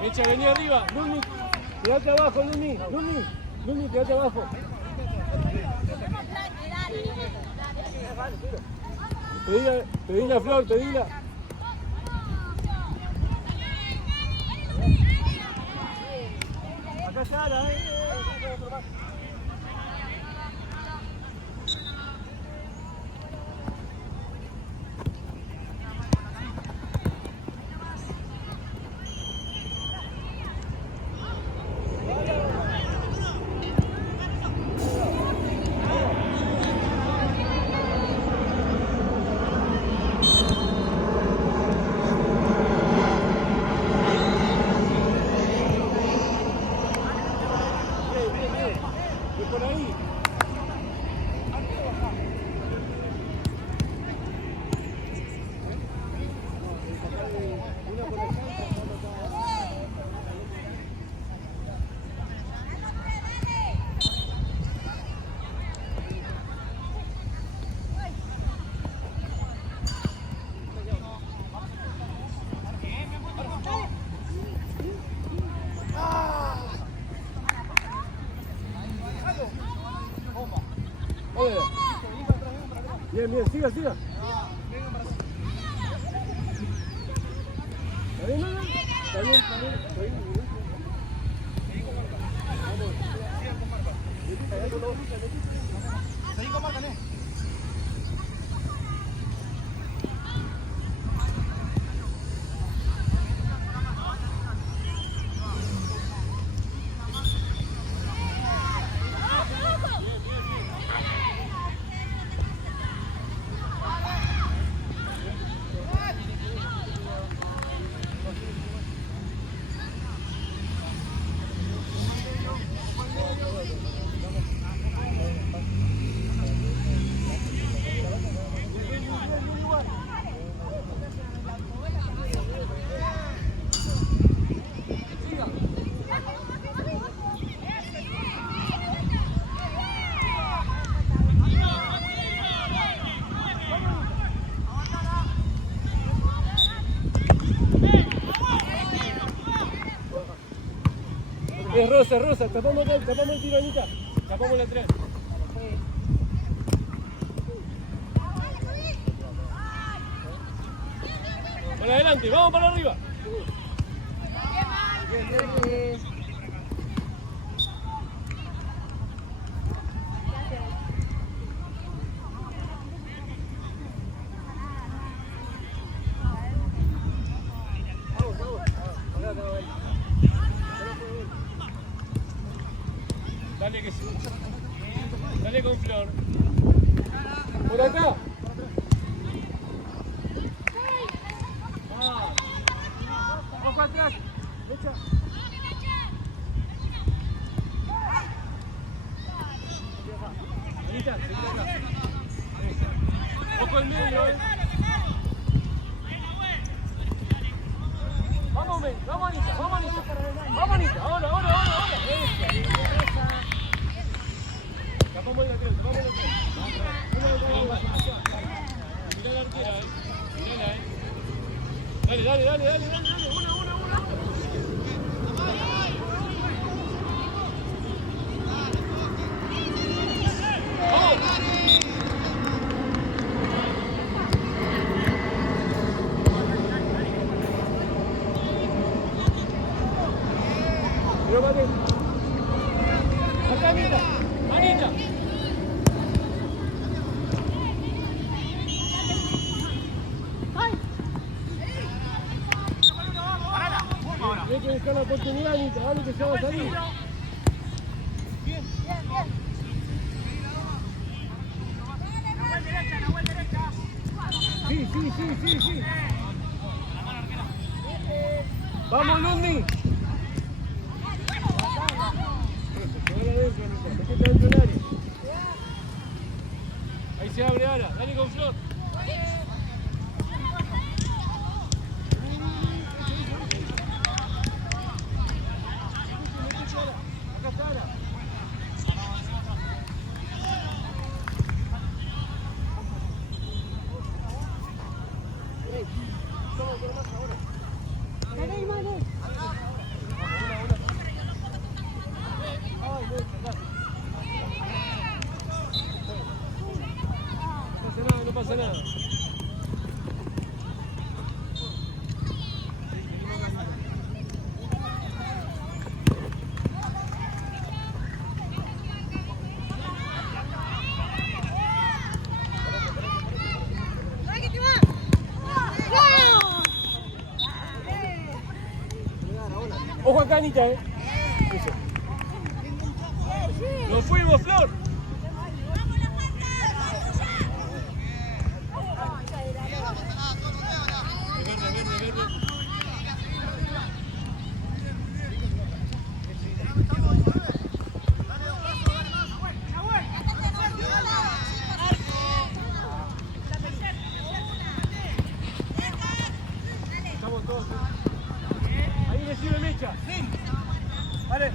Mecha, vení arriba. Luni, quédate abajo, Luni. Luni, quédate abajo. Pedila, Flor, pedila. Acá está la, por ahí. Bien, siga. ¿Está bien, no? Está bien. Seguí con Marca, ¿eh? Es Rosa, tapamos el tiro, Anita. Tapamos la 3. Para adelante, vamos para arriba. Bien. Dale que sí. Dale con Flor. Por acá. Ojo atrás. Derecha. Anita, seguí acá. Ojo en medio, Vamos, Anita. Vamos, Anita. Ahora. Tapamos la 3, Mirá la arquera, Mirala, Dale. Una. Pero vale. Acá, Anita. Hay que buscar la oportunidad, Anita, dale que se va a salir. Bien. Nahuel derecha. Sí. Vamos, Luni. Métete dentro del área. Ahí se abre ahora, dale con Flor. Acá está Ara. Ojo acá, Anita, Eso. Nos fuimos, Flor. Estamos todos. Ahí recibe Mecha. Vale.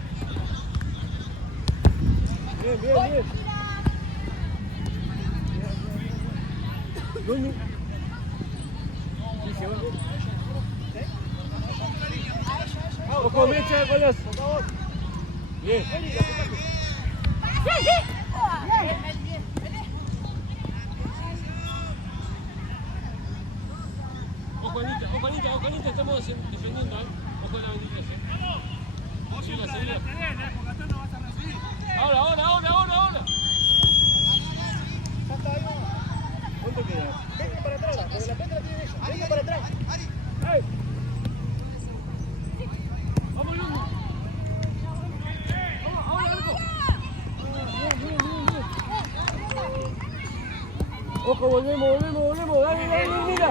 Bien, bien, bien. Luni. Sí, se va. Ojo, Mecha, golazo. Bien. Ojo, Anita, estamos defendiendo, Ojo la 23, Sí, la seguida. Ahora. ¿Cuánto queda? Venga para atrás, porque la pelota la tiene ella. Venga para atrás. ¡Ay! ¡Vamos, Luni! ¡Vamos, ahora, loco! Bien. Ojo, volvemos. Dale, mira.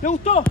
¿Te gustó?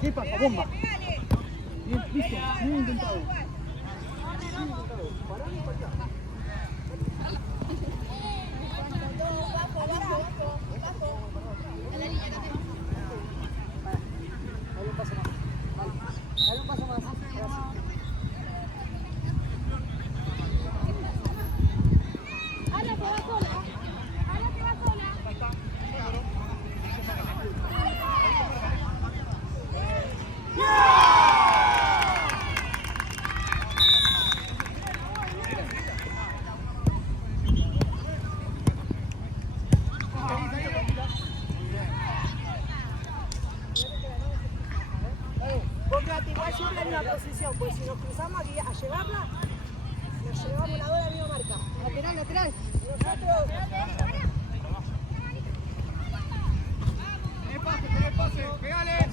¿Qué pasa? Bomba. Bien, listo. Bien intentado. Bien intentado. Pará y pateá. Dale un paso más. Dale un paso más. Gracias. Ana que va sola. Ana que va sola. Vos quedate igual siempre en una posición, pues si nos cruzamos aquí a llevarla, nos llevamos la bola a la misma marca. Lateral, lateral. Nosotros. Tenés pase. Pegale.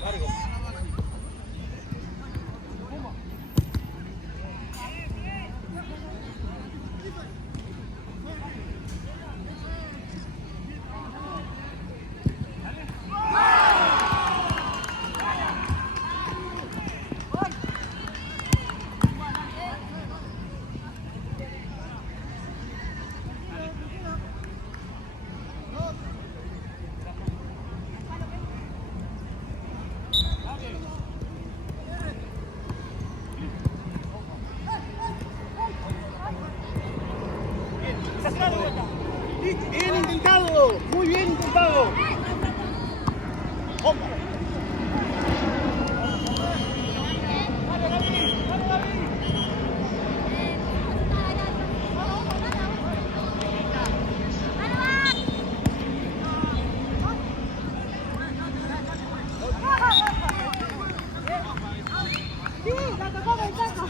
Largo. Bien intentado, muy bien intentado. Bomba. Dale, David, dale, David. Sí, la tocó ventaja.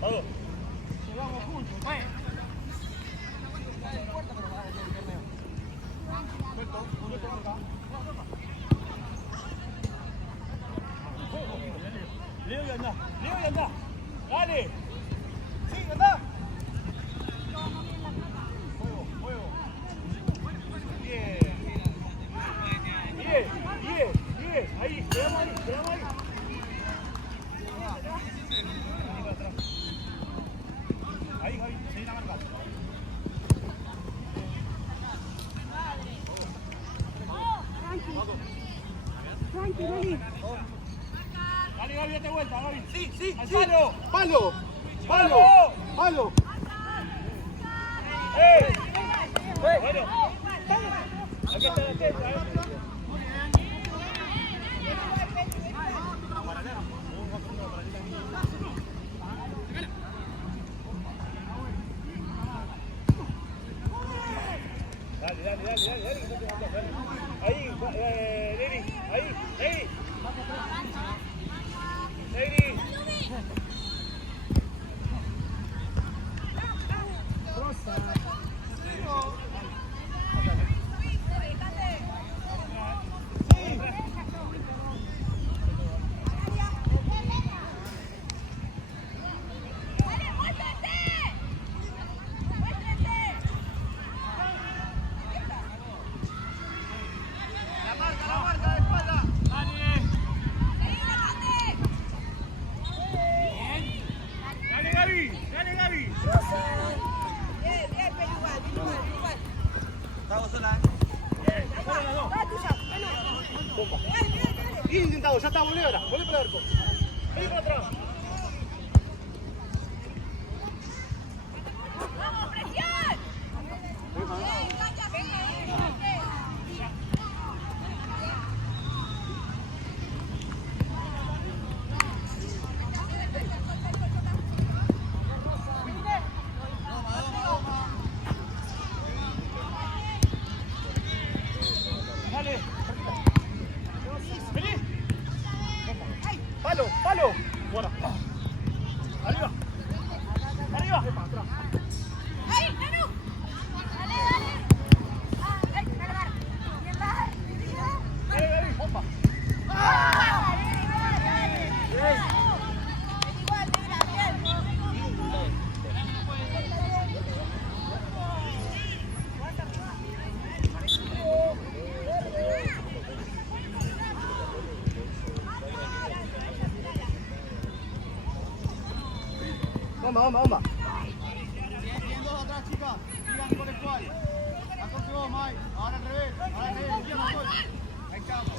Vamos. Llegamos juntos. Bueno. Leo y anda. Leo y anda. Dale. Sí, anda. Juego, juego. Bien. Bien, bien, bien. Ahí, quedamos ahí, quedamos ahí. Ahí, Javi, seguí la marca. Tranqui, Loli. Dale, Gaby, date vuelta, Gaby. Sí, sí, ¡Al sí. palo! ¡Palo! ¡Palo! ¡Palo! ¡Eh! Bueno. Aquí está la testa, Dale, dale, dale, dale, dale. Ahí, Neri, ahí, Neri. Neri. Dale, Gaby, dale, Gaby. Bien, bien, pero igual, igual. Estamos sola. Va tuya, bueno. Bien intentado, ya está, volvé ahora, volvé para el arco. Vení para atrás. ¡Vamos, presión! Dale. Vení. Palo. Bomba, bomba, bomba. Bien, dos atrás, chicas. Sigan con el cual. Entonces vos, Mike. Ahora al revés. Ahora al revés. Ahí estamos.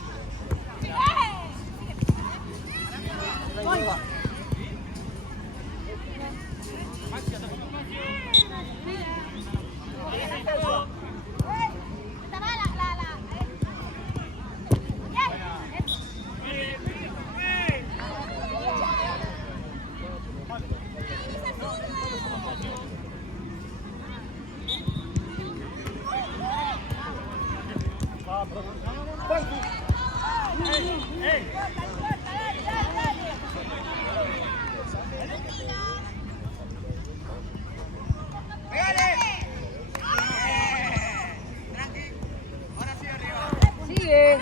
Sigue.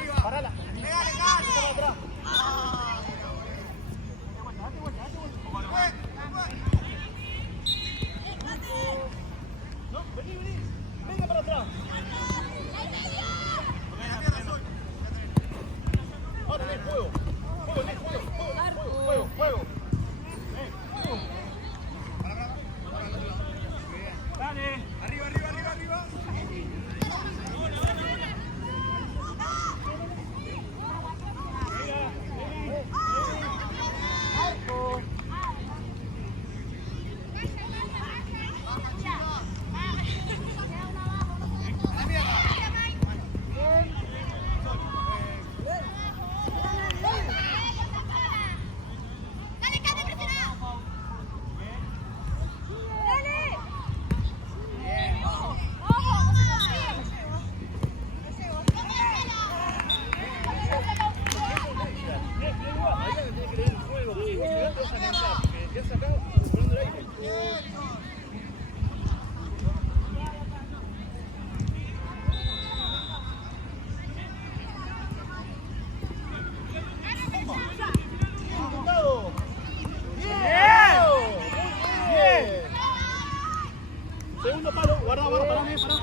Venga para atrás. Ahora, juego. Juego. Dale. Arriba. Segundo palo, guarda, para mí, para.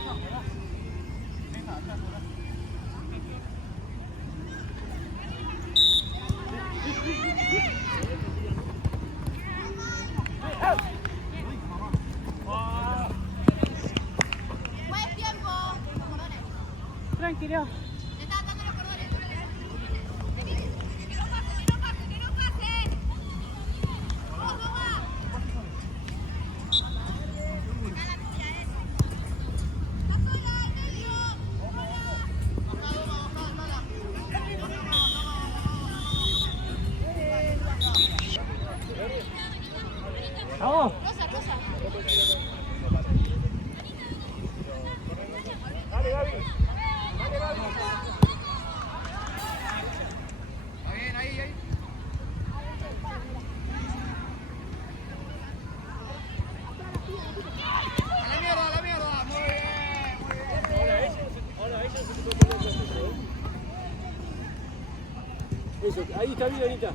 Buen tiempo. Tranquilo. Le están dando los cordones. Que no pase. Vamos. Acá la mía, Está sola, al medio. Vamos. Rosa. Dale, Gaby. Está bien, ahí. A la mierda. Muy bien. Ahora ella se te puede poner eso. Ahí está bien, Anita.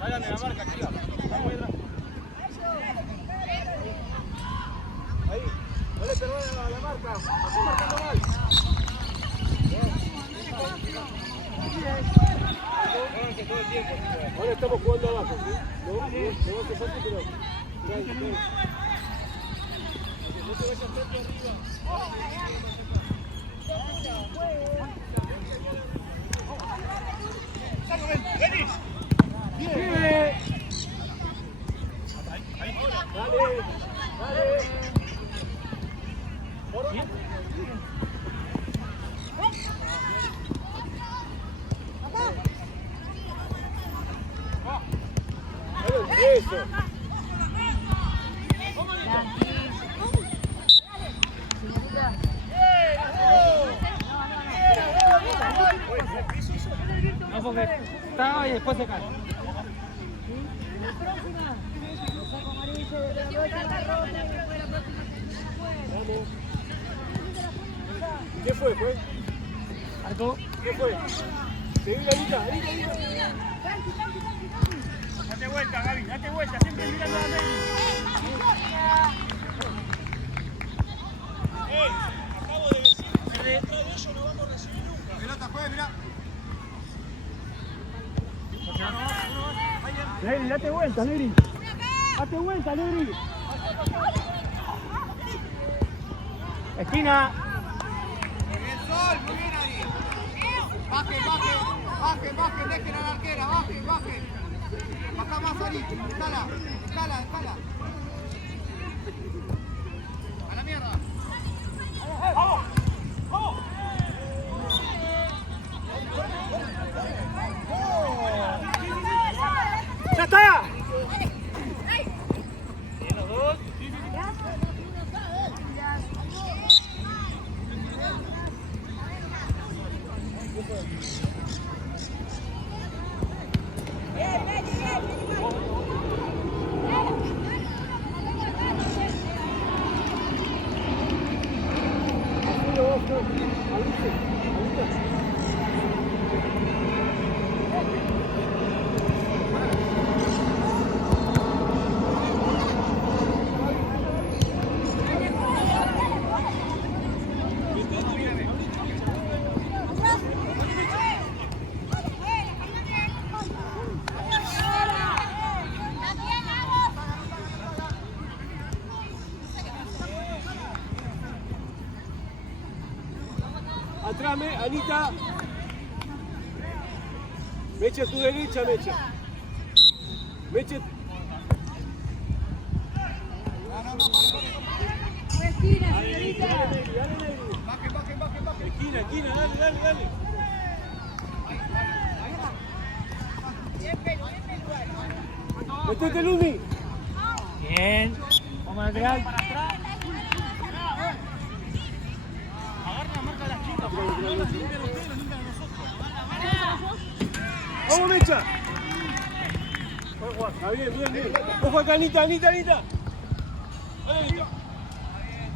Hágame la marca, chica. Vamos atrás. Ahí. No le perdonen a la marca. Está marcando mal. Ahora estamos jugando abajo, ¿sí? No vas a salir, pero... No te vayas tanto arriba. ¡Vení! ¡Bien! Dale. Eso. No, porque está ahí y después se cae. Vamos. ¿Qué fue? Arco. ¿Qué fue? Seguí, Anita. Date vuelta, Gaby, siempre mirando a la media. Acabo de decir que detrás de ellos no vamos a recibir nunca. Pelota, juegue, mirá. Negri, date vuelta, Negri. Date vuelta, Negri. Esquina. El sol, muy bien ahí. Bajen, dejen a la arquera, bajen. Baja más ahí, escala. A la mierda. ¡Ya está! Atrás, Anita. Meche a tu derecha, Meche. Meche. Esquina, señorita. Esquina, dale. Metete, Lumi. Bien. Vamos a lateral. Vamos, Mecha. Está bien. Ojo acá, Anita. Ahí, Anita.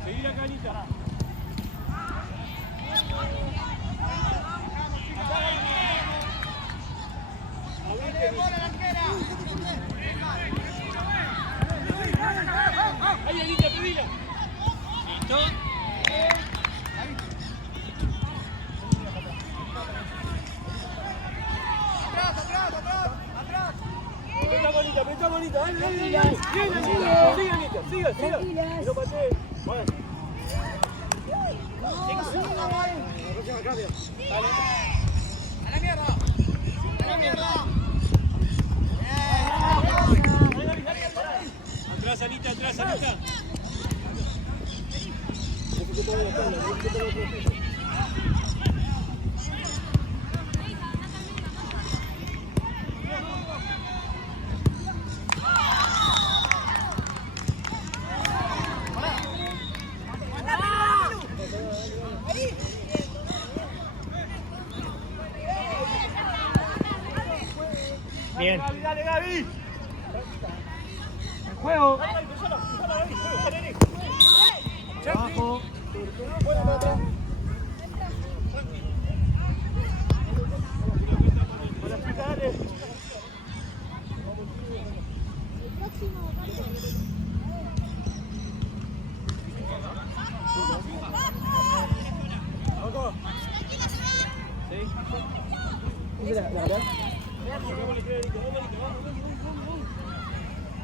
Seguí acá, Anita. Ahí, Anita, pedila. ¿Listo? Apretá, bonita, dale. Bien, Anita, siga. Y no patees. Vale. La próxima cambia. Dale. A la mierda. Atrás, Anita. Bien. Dale, Gaby. El juego. Abajo.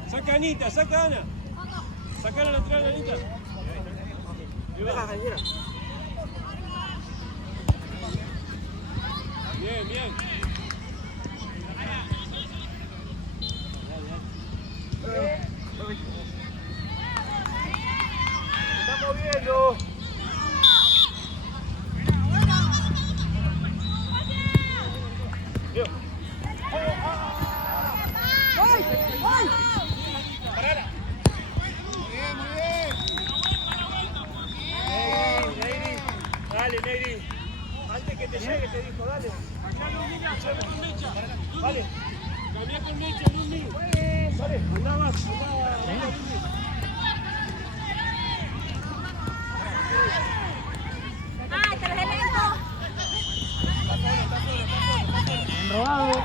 Saca Anita, saca Ana. Saca la lateral, Anita. Bien. Se está moviendo. Dale, Negri. Antes que te llegue te dijo, dale. Acá no, mira, con Mecha. Vale. Cambia con Mecha, Lumi. Vale, andá más. ¡Ay, te dejé lento! Enrobado.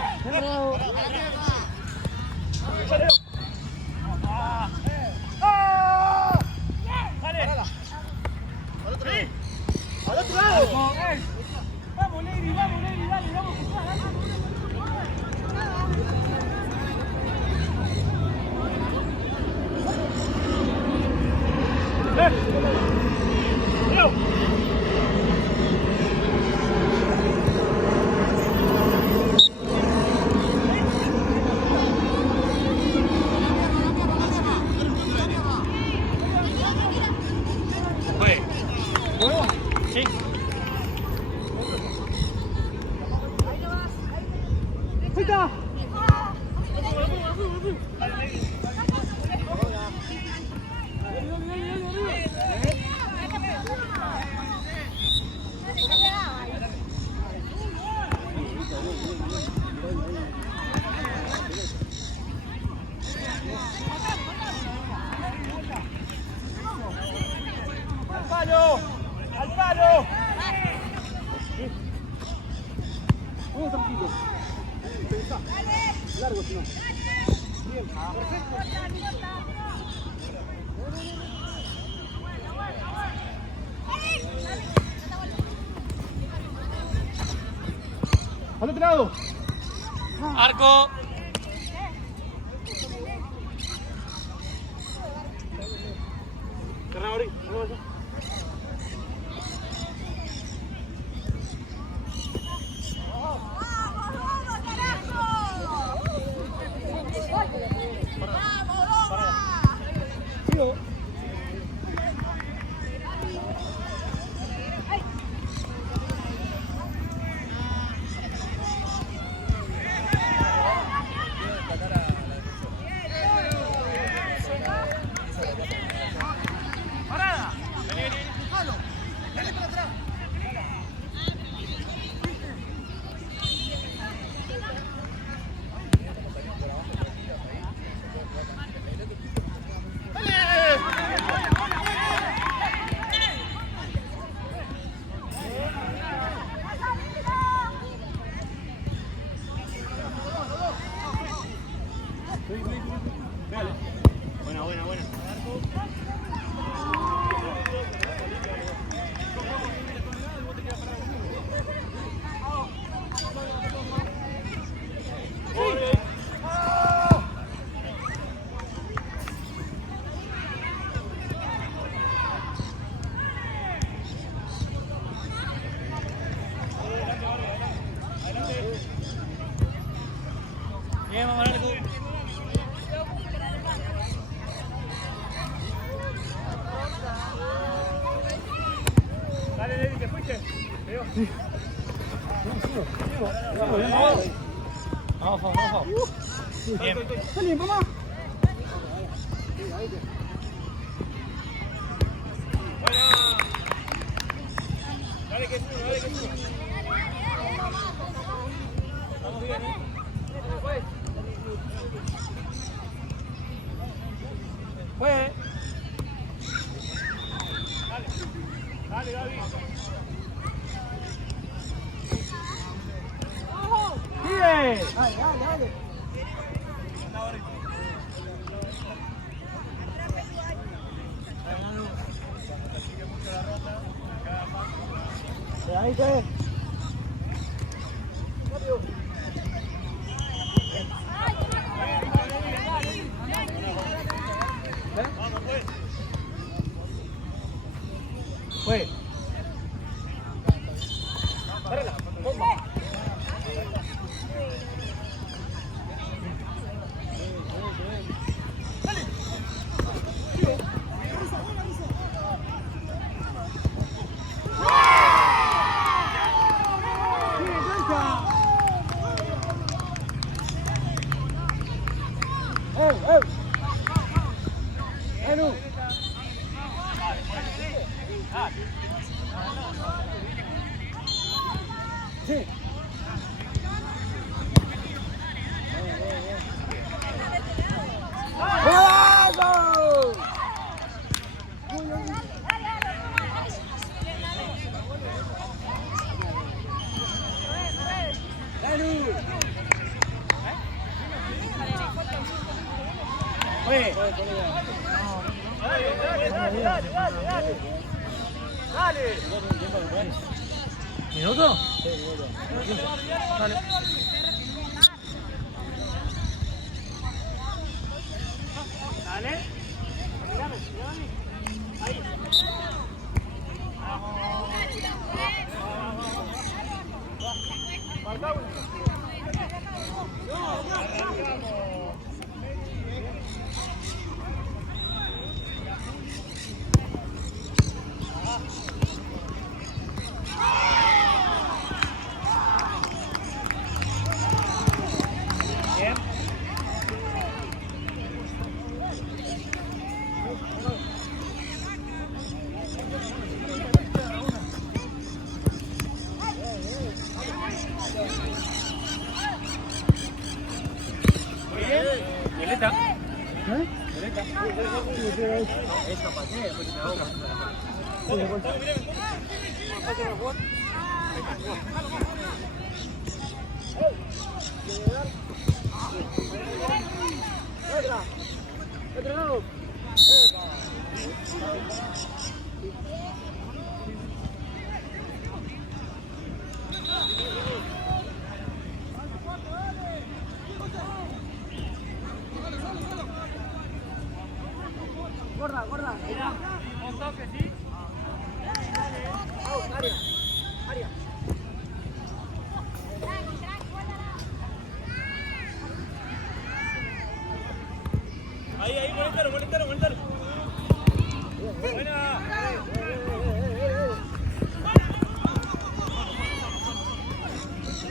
Al otro lado. Vamos, Negri, dale, vamos. ¡Al palo! ¡Al palo! Vamos tranquilo. Pensá. Largo si no. Bien. Perfecto. Al otro lado. Arco. Cerramos ahí. Sigo. Parada. Vení, vení. Empujalo. Dale para atrás. Buena, buena, buena. Bien, vamos a ver tú. Dale, David, ¿te fuiste? Veo. Vamos. Bien. Salí, mamá. Buena. Dale que subo, dale que subo. Vamos bien, ¿eh? Fue. Dale, David. Sigue. Dale. Ahí te. Vamos, pues. Fue. Párala, bomba. Enu. Sí. ¡Bravo! Enu. Oye. Dale. ¿Minuto? Dale. Dale. Ahí. Falta uno. Gorda, gorda. Un toque, ¿sí? Área. Área. Ahí, molestalo. Buena.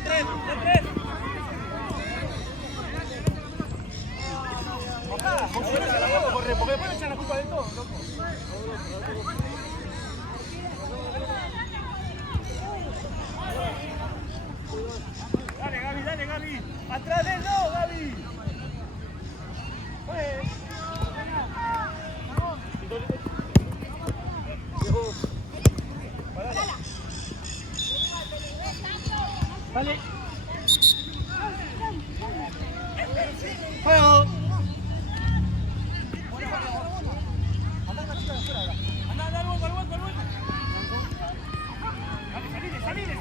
Tres. Corre, porque después le echan la culpa de todo, loco. Dale, Gaby. Atrás de él, no, Gaby. Vale. Juego. Anda, al hueco. Salile.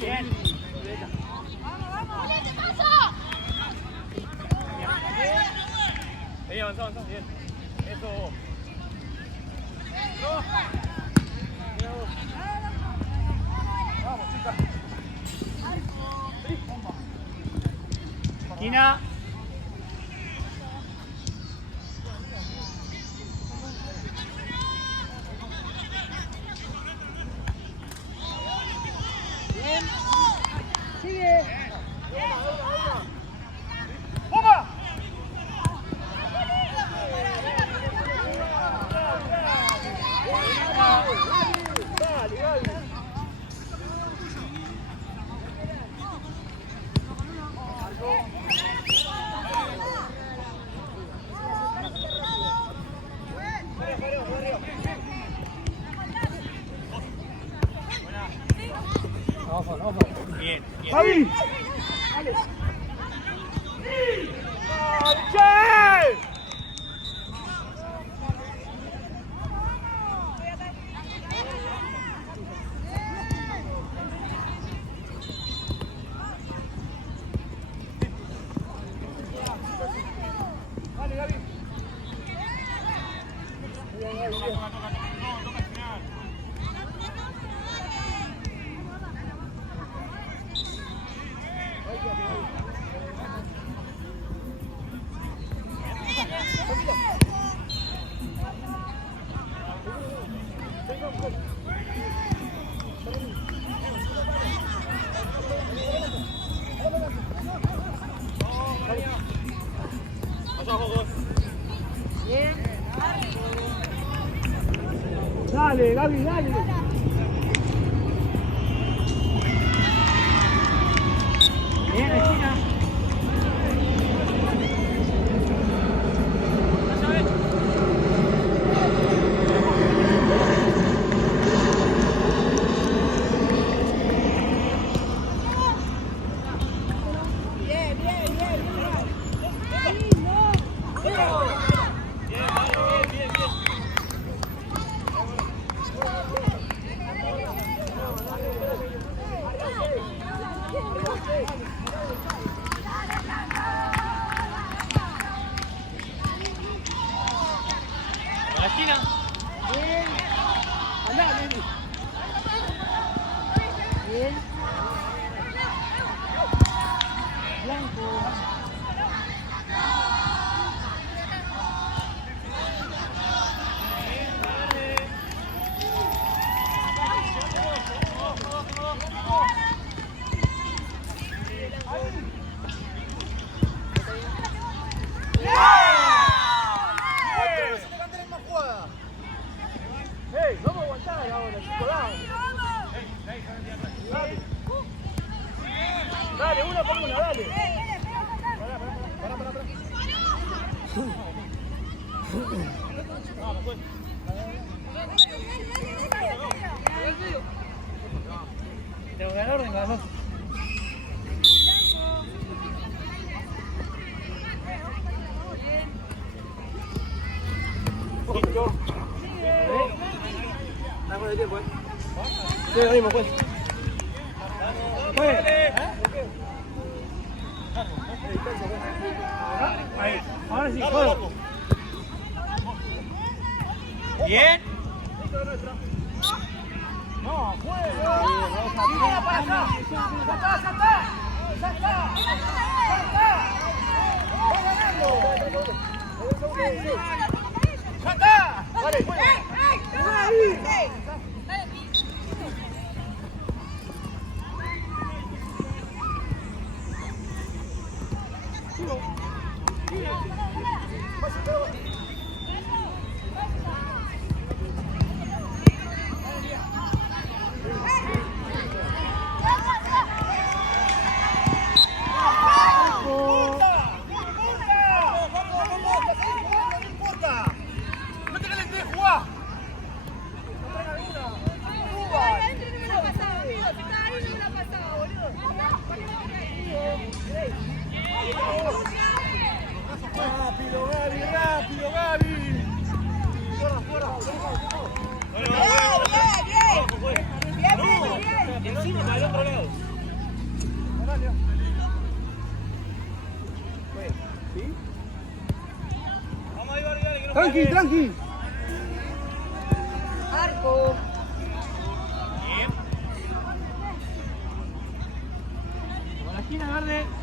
Bien. Ahí avanzamos, bien. Eso. Vamos, chicas. Esquina. Bien. Sigue. ¡Bomba! Dale. Bien. ¡Javi! ¡Dale! ¡Che! Dale, Gaby. Toca al final. Bien. Dale, Gaby, dale. Bien, esquina. Bien. Dale, una por una, dale. Vamos, pues. Tengo que dar orden, las dos. Poquito. Damos de tiempo, Sí, lo mismo, pues. Pues. Ahí, ahora sí, juego. Bien. No, juega. Mira para acá. Ya está. Va ganando. Ya está. Vale, juega. Rápido, Gaby. Bien. Encima para el otro lado. ¿Sí? Vamos a ir, tranqui. Arco. Bien. Con la esquina verde.